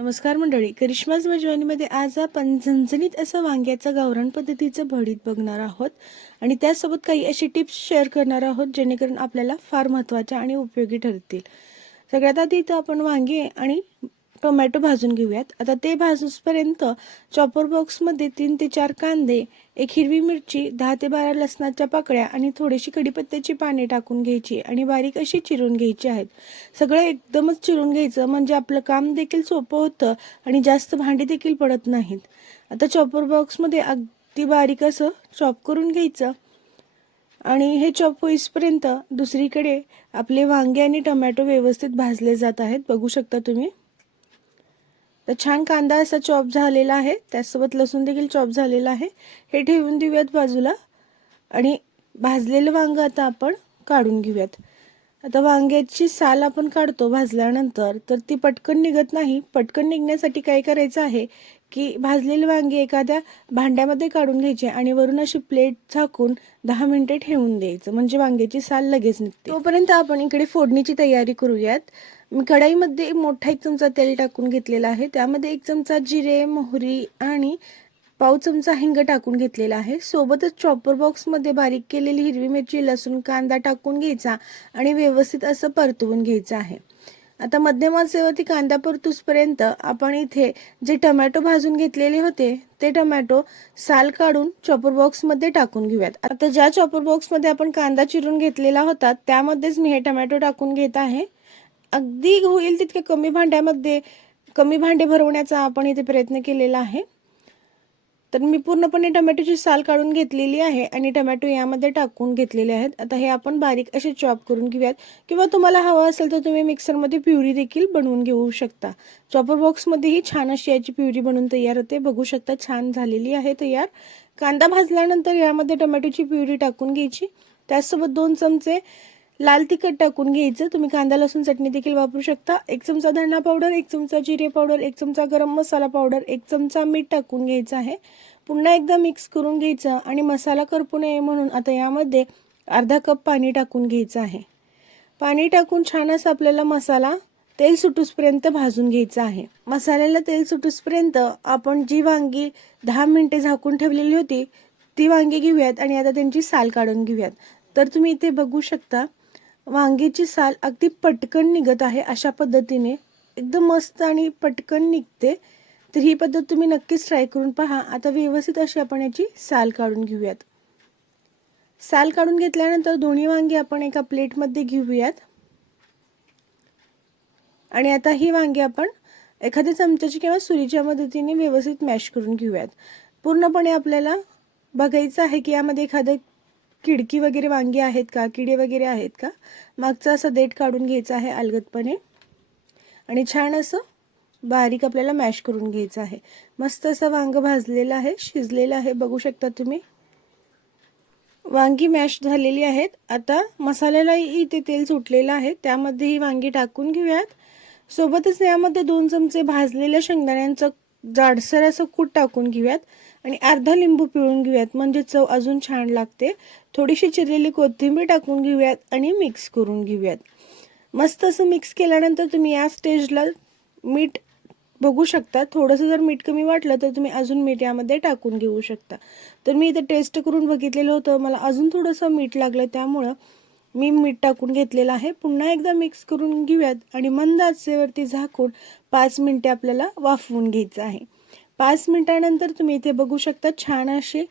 नमस्कार मंडळी करिश्माज मजवानीमध्ये आज आपण झणझणीत असं वांग्याचं गावरान पद्धतीचं भडीत बघणार आहोत आणि त्यासोबत काही अशी टिप्स शेअर करणार आहोत जेणेकरून आपल्याला फार महत्त्वाच्या आणि उपयोगी ठरतील. सगळ्यात आधी इथं आपण वांगे आणि टोमॅटो भाजून घेऊयात. आता ते भाजूसपर्यंत चॉपर बॉक्समध्ये तीन ते चार कांदे एक हिरवी मिरची दहा ते बारा लसणाच्या पाकळ्या आणि थोडीशी कडीपत्त्याची पाने टाकून घ्यायची आणि बारीक अशी चिरून घ्यायची आहेत. सगळं एकदमच चिरून घ्यायचं म्हणजे आपलं काम देखील सोपं होतं आणि जास्त भांडी देखील पडत नाहीत. आता चॉपर बॉक्समध्ये अगदी बारीक असं चॉप करून घ्यायचं आणि हे चॉप होईसपर्यंत दुसरीकडे आपले वांगे आणि टोमॅटो व्यवस्थित भाजले जात आहेत. बघू शकता तुम्ही. तर छान कांदा असा चॉप झालेला आहे. त्यासोबत लसूण देखील चॉप झालेला आहे. हे ठेवून देऊयात बाजूला. आणि भाजलेलं वांगं आता आपण काढून घेऊयात. आता वांग्याची साल आपण काढतो भाजल्यानंतर तर ती पटकन निघत नाही. पटकन निघण्यासाठी काय करायचं आहे? की भाजलेली वांगे एखाद्या भांड्यामध्ये काढून घ्यायची आणि वरून अशी प्लेट झाकून दहा मिनिटे ठेवून द्यायचं. म्हणजे वांग्याची साल लगेच निघते. तोपर्यंत आपण इकडे फोडणीची तयारी करूयात. मी कढाईमध्ये मोठा एक चमचा तेल टाकून घेतलेला आहे. त्यामध्ये एक चमचा जिरे मोहरी आणि पाव चमचा हिंग टाकून घेतलेला आहे. सोबतच चॉपर बॉक्समध्ये बारीक केलेली हिरवी मिरची लसूण कांदा टाकून घ्यायचा आणि व्यवस्थित असं परतवून घ्यायचं आहे. आता मध्यमासेवरती कांदा परतूसपर्यंत आपण इथे जे टमॅटो भाजून घेतलेले होते ते टमॅटो साल काढून चॉपर बॉक्समध्ये टाकून घेऊयात. आता ज्या चॉपर बॉक्समध्ये आपण कांदा चिरून घेतलेला होता त्यामध्येच मी हे टमॅटो टाकून घेत आहे. अगदी होईल तितक्या कमी भांड्यामध्ये कमी भांडे भरवण्याचा आपण इथे प्रयत्न केलेला आहे. तर मी पूर्णपणे टमॅटोची साल काढून घेतलेली आहे आणि टमॅटो यामध्ये टाकून घेतलेले आहेत. आता हे आपण बारीक असे चॉप करून घेऊयात. किंवा तुम्हाला हवं असेल तर तुम्ही मिक्सरमध्ये प्युरी देखील बनवून घेऊ शकता. चॉपर बॉक्समध्येही छान अशी याची प्युरी बनवून तयार होते. बघू शकता छान झालेली आहे तयार. कांदा भाजल्यानंतर यामध्ये टमॅटोची प्युरी टाकून घ्यायची. त्याचसोबत दोन चमचे लाल तिखट टाकून घ्यायचं. तुम्ही कांदा लसूण चटणी देखील वापरू शकता. एक चमचा धणा पावडर एक चमचा जिरे पावडर एक चमचा गरम मसाला पावडर एक चमचा मीठ टाकून घ्यायचं आहे. पुन्हा एकदा मिक्स करून घ्यायचं आणि मसाला करपू नये म्हणून आता यामध्ये अर्धा कप पाणी टाकून घ्यायचं आहे. पाणी टाकून छान असं आपल्याला मसाला तेल सुटूसपर्यंत भाजून घ्यायचं आहे. मसाल्याला तेल सुटूसपर्यंत आपण जी वांगी दहा मिनिटे झाकून ठेवलेली होती ती वांगी घेऊयात आणि आता त्यांची साल काढून घेऊयात. तर तुम्ही इथे बघू शकता वांगीची साल अगदी पटकन निघत आहे अशा पद्धतीने. एकदम मस्त आणि पटकन निघते. तर ही पद्धत तुम्ही नक्कीच ट्राय करून पहा. आता व्यवस्थित अशी आपण याची साल काढून घेऊयात. साल काढून घेतल्यानंतर दोन्ही वांगी आपण एका प्लेटमध्ये घेऊयात. आणि आता ही वांगी आपण एखाद्या चमच्याची किंवा सुरीच्या मदतीने व्यवस्थित मॅश करून घेऊयात. पूर्णपणे आपल्याला बघायचं आहे की यामध्ये एखादं खिडकी वगैरे वांगी आहेत का? किडे वगैरे आहेत का? मागचं असं देठ काढून घ्यायचं आहे अलगदपणे. आणि छान असं बारीक आपल्याला मॅश करून घ्यायचं आहे. मस्त असं वांग भाजलेलं आहे शिजलेलं आहे. बघू शकता तुम्ही. वांगी मॅश झालेली आहेत. आता मसाल्यालाही इथे तेल सुटलेलं आहे. त्यामध्ये ही वांगी टाकून घेऊयात. सोबतच यामध्ये दोन चमचे भाजलेल्या शेंगदाण्यांचं जाडसर असं कूट टाकून घेऊयात. आणि अर्धा लिंबू पिळून घेऊयात. म्हणजे चव अजून छान लागते. थोडीशी चिरलेली कोथिंबीर टाकून घेऊयात आणि मिक्स करून घेऊयात. मस्त असं मिक्स केल्यानंतर तुम्ही या स्टेजला मीठ बघू शकता. थोडंसं जर मीठ कमी वाटलं तर तुम्ही अजून मीठ यामध्ये टाकून घेऊ शकता. तर मी इथं टेस्ट करून बघितलेलं होतं. मला अजून थोडंसं मीठ लागलं त्यामुळं मी मीठ टाकून घेतलेलं आहे. पुन्हा एकदा मिक्स करून घेऊयात आणि मंद आचेवरती झाकून पाच मिनटे आपल्याला वाफवून घ्यायचं आहे. पाच मिनटानंतर तुम्ही इथे बघू शकता छान असे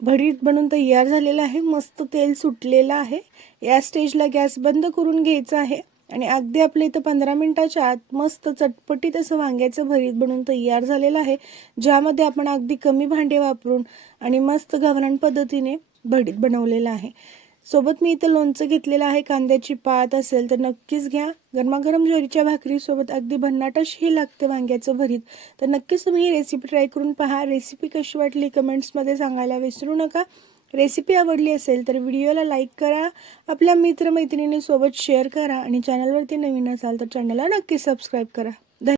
भरीत बनून तयार झालेलं आहे मस्त तेल सुटलेलं आहे. या स्टेजला गॅस बंद करून घ्यायचा आहे आणि अगदी आपल्या इथं पंधरा मिनिटाच्या आत मस्त चटपटीत असं वांग्याचं भरीत बनवून तयार झालेलं आहे ज्यामध्ये आपण अगदी कमी भांडे वापरून आणि मस्त गव्हाण पद्धतीने भरीत बनवलेलं आहे. सोबत मी इथं लोणचं घेतलेलं आहे कांद्याची पात असेल तर नक्कीच घ्या. गरमागरम ज्वारीच्या भाकरीसोबत अगदी भन्नाट हे लागते वांग्याचं भरीत. तर नक्कीच तुम्ही ही रेसिपी ट्राय करून पहा. रेसिपी कशी वाटली कमेंट्समध्ये सांगायला विसरू नका. रेसिपी आवडली असेल तर व्हिडिओला लाईक करा. आपल्या मित्रमैत्रिणीसोबत शेअर करा. आणि चॅनलवरती नवीन असाल तर चॅनलला नक्की सबस्क्राईब करा.